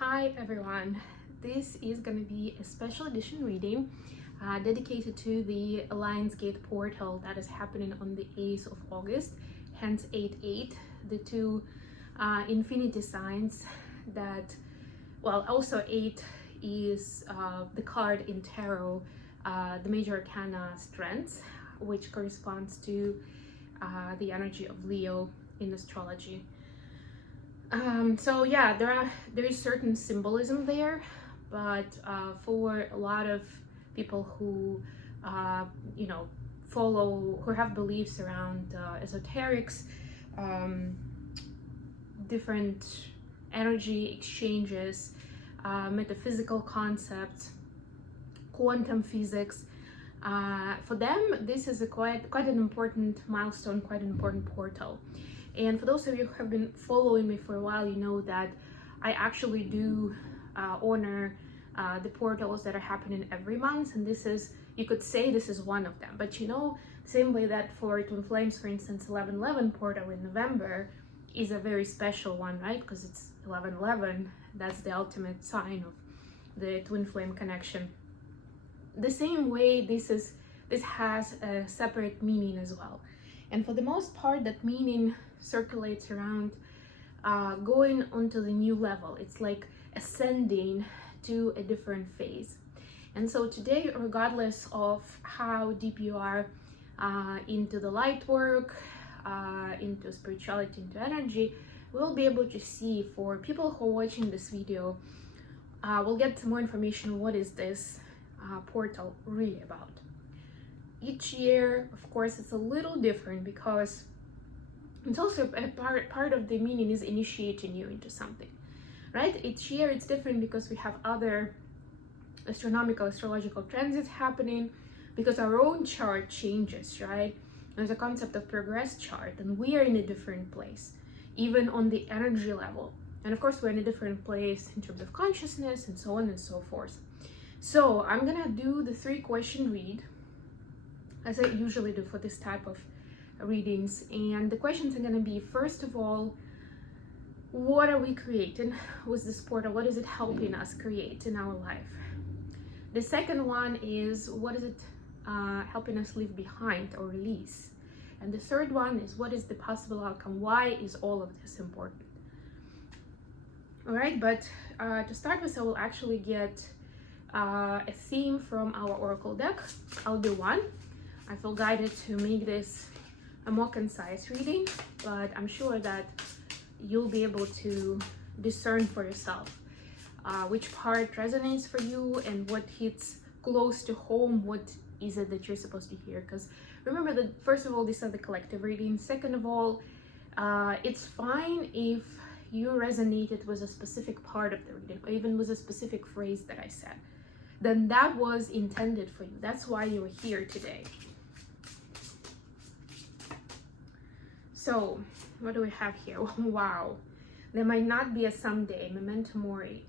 Hi everyone, this is going to be a special edition reading dedicated to the Alliance Gate portal that is happening on the 8th of August, hence 8-8, the two infinity signs that, well, also 8 is the card in tarot, the major arcana strengths, which corresponds to the energy of Leo in astrology. So yeah, there is certain symbolism there, but for a lot of people who who have beliefs around esoterics, different energy exchanges, metaphysical concepts, quantum physics, for them this is a quite an important milestone, quite an important portal. And for those of you who have been following me for a while, you know that I actually do honor the portals that are happening every month, and this is, you could say this is one of them. But you know, same way that for Twin Flames, for instance, 11/11 portal in November is a very special one, right? Because it's 11/11, that's the ultimate sign of the Twin Flame connection. The same way this has a separate meaning as well. And for the most part, that meaning circulates around going onto the new level. It's like ascending to a different phase. And so today, regardless of how deep you are into the light work, into spirituality, into energy, we'll be able to see, for people who are watching this video, we'll get more information. What is this portal really about? Each year, of course, it's a little different because it's also a part of the meaning is initiating you into something, right? Each year it's different because we have other astrological transits happening, because our own chart changes, right? There's a concept of progress chart, and we are in a different place, even on the energy level. And of course, we're in a different place in terms of consciousness and so on and so forth. So I'm gonna do the 3-question read, as I usually do for this type of readings. And the questions are going to be, first of all, what are we creating with this portal? What is it helping us create in our life? The second one is, what is it helping us leave behind or release? And the third one is, what is the possible outcome? Why is all of this important? All right, but to start with, I will actually get a theme from our oracle deck. I'll do one. I feel guided to make this a more concise reading, but I'm sure that you'll be able to discern for yourself which part resonates for you and what hits close to home. What is it that you're supposed to hear? Because remember that, first of all, these are the collective readings. Second of all, it's fine if you resonated with a specific part of the reading, or even with a specific phrase that I said. Then that was intended for you. That's why you were here today. So, what do we have here? Wow, there might not be a someday, memento mori.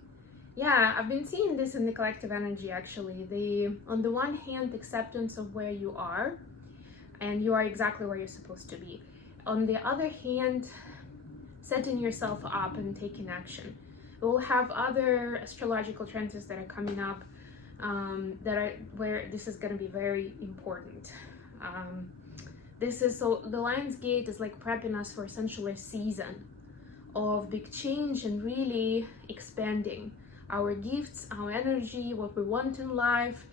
Yeah, I've been seeing this in the collective energy, actually. On the one hand, acceptance of where you are, and you are exactly where you're supposed to be. On the other hand, setting yourself up and taking action. We'll have other astrological transits that are coming up where this is going to be very important. So the Lion's Gate is like prepping us for essentially a season of big change and really expanding our gifts, our energy, what we want in life,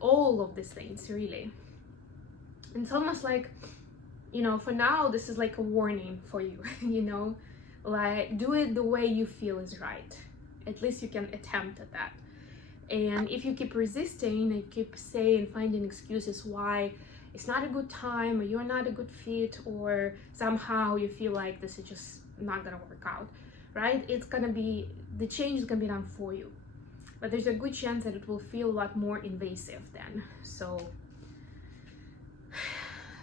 all of these things, really. And it's almost like, for now, this is like a warning for you, like, do it the way you feel is right. At least you can attempt at that. And if you keep resisting and keep saying, finding excuses why it's not a good time, or you're not a good fit, or somehow you feel like this is just not gonna work out, right? The change is gonna be done for you. But there's a good chance that it will feel a lot more invasive then. So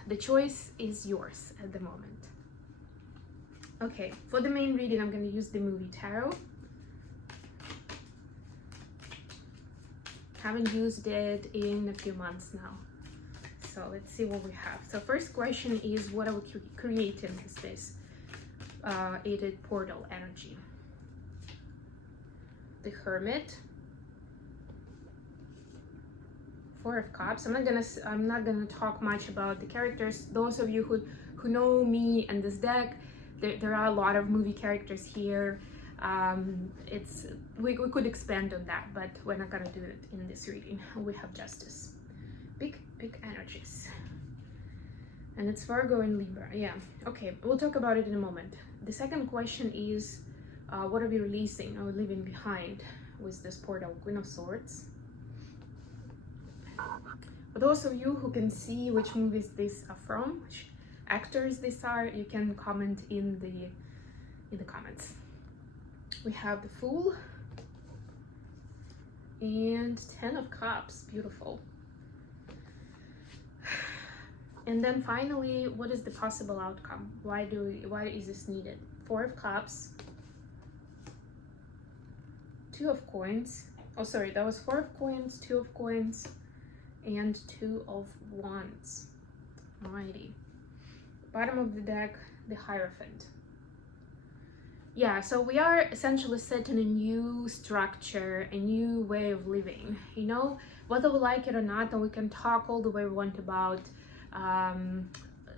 the choice is yours at the moment. Okay, for the main reading, I'm gonna use the movie tarot. Haven't used it in a few months now. So let's see what we have. So first question is, what are we creating with this 8 portal energy? the Hermit, Four of Cups. I'm not gonna talk much about the characters. Those of you who know me and this deck, there are a lot of movie characters here. We could expand on that, but we're not gonna do it in this reading. We have Justice. Big energies. And it's Virgo and Libra. Yeah, okay, we'll talk about it in a moment. The second question is, what are we releasing or leaving behind with this portal, Queen of Swords? For those of you who can see which movies these are from, which actors these are, you can comment in the comments. We have the Fool and Ten of Cups. Beautiful. And then finally, what is the possible outcome? Why is this needed? Four of Cups, Two of Coins. Oh, sorry, that was Four of Coins, Two of Coins, and Two of Wands. Alrighty. Bottom of the deck, the Hierophant. Yeah, so we are essentially setting a new structure, a new way of living. You know, whether we like it or not, and we can talk all the way we want about,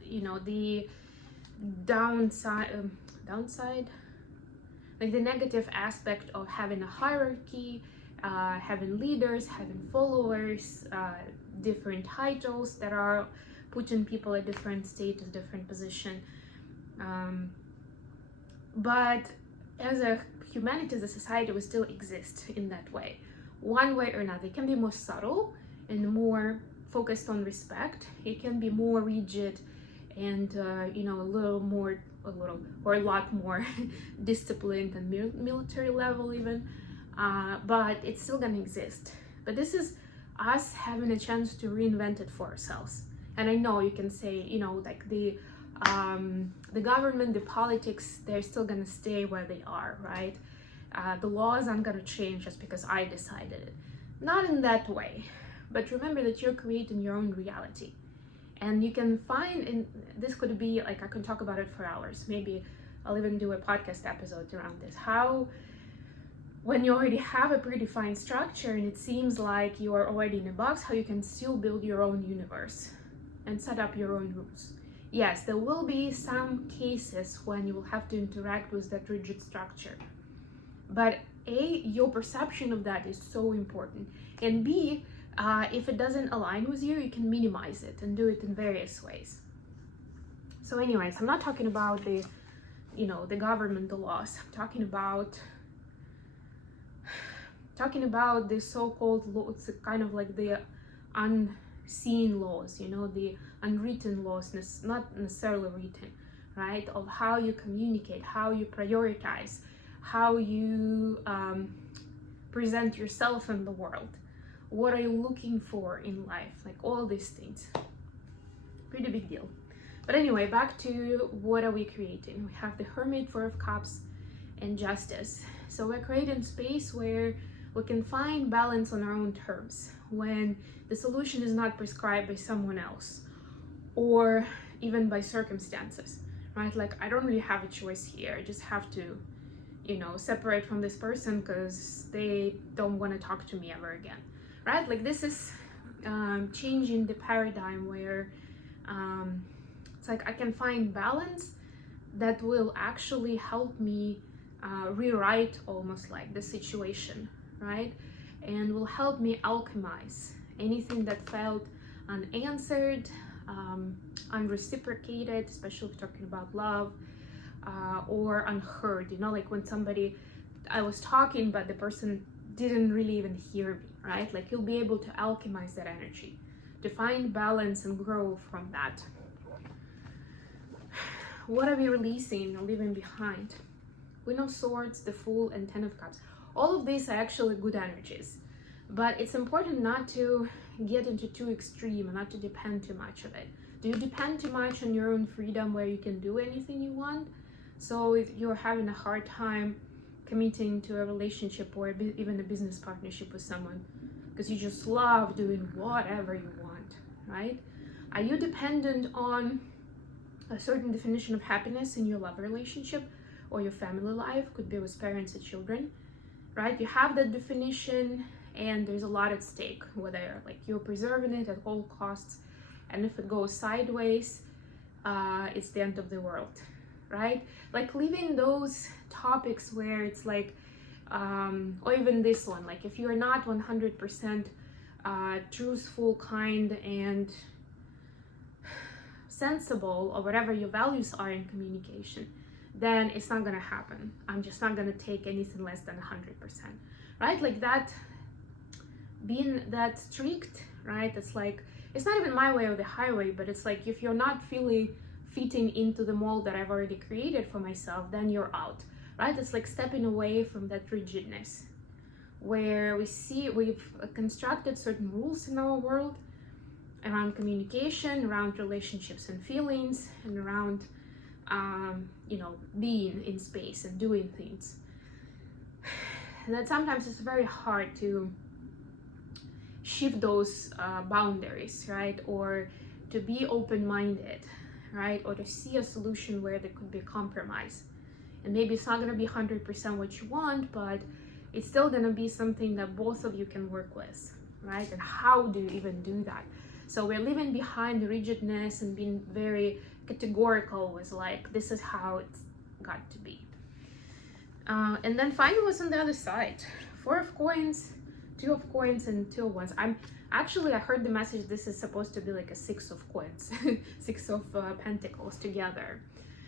you know, the downside, like the negative aspect of having a hierarchy, having leaders, having followers, different titles that are putting people at different status, different position. But as a humanity, as a society, we still exist in that way, one way or another. It can be more subtle and more focused on respect. It can be more rigid and you know, a lot more disciplined and military level even, but it's still gonna exist. But this is us having a chance to reinvent it for ourselves. And I know you can say, you know, like the government, the politics, they're still gonna stay where they are, right? The laws aren't gonna change just because I decided it. Not in that way. But remember that you're creating your own reality. And you can find, in this could be like, I can talk about it for hours. Maybe I'll even do a podcast episode around this. How, when you already have a predefined structure and it seems like you are already in a box, how you can still build your own universe and set up your own rules. Yes, there will be some cases when you will have to interact with that rigid structure. But A, your perception of that is so important. And B, if it doesn't align with you, you can minimize it and do it in various ways. So anyways, I'm not talking about the, you know, the government, the laws. I'm talking about the so-called laws, kind of like the unseen laws, you know, the unwritten laws, not necessarily written, right? Of how you communicate, how you prioritize, how you present yourself in the world. What are you looking for in life? Like all these things. Pretty big deal. But anyway, back to what are we creating? We have the Hermit, Four of Cups, and Justice. So we're creating space where we can find balance on our own terms, when the solution is not prescribed by someone else or even by circumstances, right? Like, I don't really have a choice here. I just have to, you know, separate from this person because they don't want to talk to me ever again. Right? Like, this is changing the paradigm where it's like I can find balance that will actually help me rewrite almost like the situation, right? And will help me alchemize anything that felt unanswered, unreciprocated, especially if we're talking about love, or unheard, you know, like when I was talking but the person didn't really even hear me, right? Like, you'll be able to alchemize that energy, to find balance and grow from that. What are we releasing or leaving behind? Queen of Swords, the Fool, and Ten of Cups. All of these are actually good energies, but it's important not to get into too extreme and not to depend too much of it. Do you depend too much on your own freedom where you can do anything you want? So if you're having a hard time committing to a relationship or even a business partnership with someone because you just love doing whatever you want, right? Are you dependent on a certain definition of happiness in your love relationship or your family life? Could be with parents and children. right? You have that definition, and there's a lot at stake, whether like you're preserving it at all costs, and if it goes sideways, it's the end of the world, right? Like leaving those topics where it's like, or even this one, like if you're not 100% truthful, kind, and sensible, or whatever your values are in communication, then it's not gonna happen. I'm just not gonna take anything less than 100%, right? Like that, being that strict, right? It's like, it's not even my way or the highway, but it's like, if you're not fitting into the mold that I've already created for myself, then you're out, right? It's like stepping away from that rigidness, where we've constructed certain rules in our world around communication, around relationships and feelings, and around being in space and doing things. And that sometimes it's very hard to shift those boundaries, right? Or to be open-minded, right? Or to see a solution where there could be a compromise. And maybe it's not going to be 100% what you want, but it's still going to be something that both of you can work with, right? And how do you even do that? So we're leaving behind the rigidness and being very categorical with like, this is how it's got to be. And then finally, what's on the other side? 4 of coins, 2 of coins, and 2 of wands. I heard the message, this is supposed to be like a 6 of coins, 6 of pentacles together,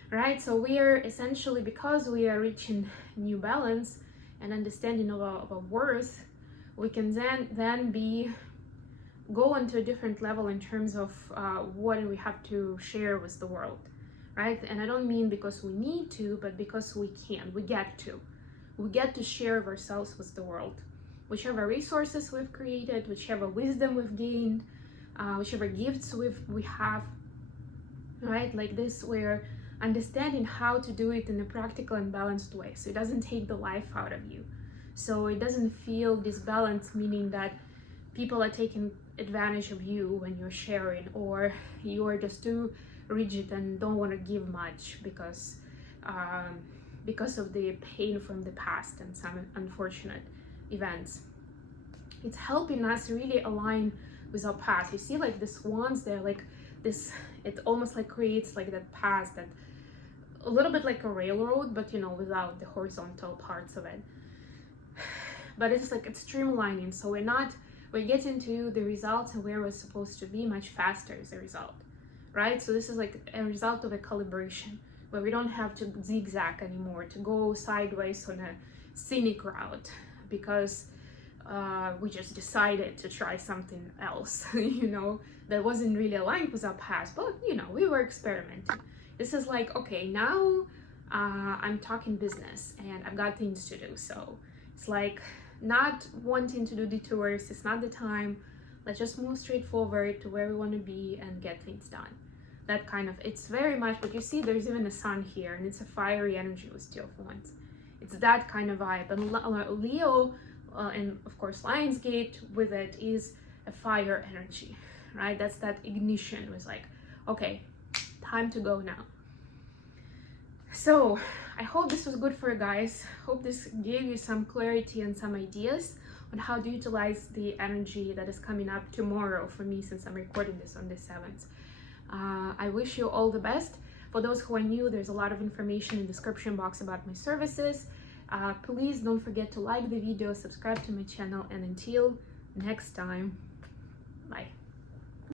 right? So we are essentially, because we are reaching new balance and understanding of our worth, we can then go onto a different level in terms of what we have to share with the world, right? And I don't mean because we need to, but because we can, we get to share of ourselves with the world. Whichever resources we've created, whichever wisdom we've gained, whichever gifts we have, right? Like this, we're understanding how to do it in a practical and balanced way, so it doesn't take the life out of you, so it doesn't feel disbalanced, meaning that people are taking advantage of you when you're sharing, or you're just too rigid and don't want to give much because of the pain from the past and some unfortunate events. It's helping us really align with our path. You see, like these wands, they're like this, it almost like creates like that path, that a little bit like a railroad, but without the horizontal parts of it. But it's like it's streamlining, so we're getting to the results and where we're supposed to be much faster as a result, right? So this is like a result of a calibration, where we don't have to zigzag anymore, to go sideways on a scenic route, because we just decided to try something else, that wasn't really aligned with our past, but we were experimenting. This is like, okay, now I'm talking business and I've got things to do, so it's like not wanting to do detours. It's not the time. Let's just move straight forward to where we want to be and get things done. That kind of, it's very much, but you see there's even a sun here, and it's a fiery energy with 2 of wands. It's that kind of vibe. And Leo, and of course Lionsgate with it, is a fire energy, right? That's that ignition. It was like, okay, time to go now. So I hope this was good for you guys. Hope this gave you some clarity and some ideas on how to utilize the energy that is coming up tomorrow for me, since I'm recording this on the 7th. I wish you all the best. For those who are new, there's a lot of information in the description box about my services. Please don't forget to like the video, subscribe to my channel, and until next time, bye.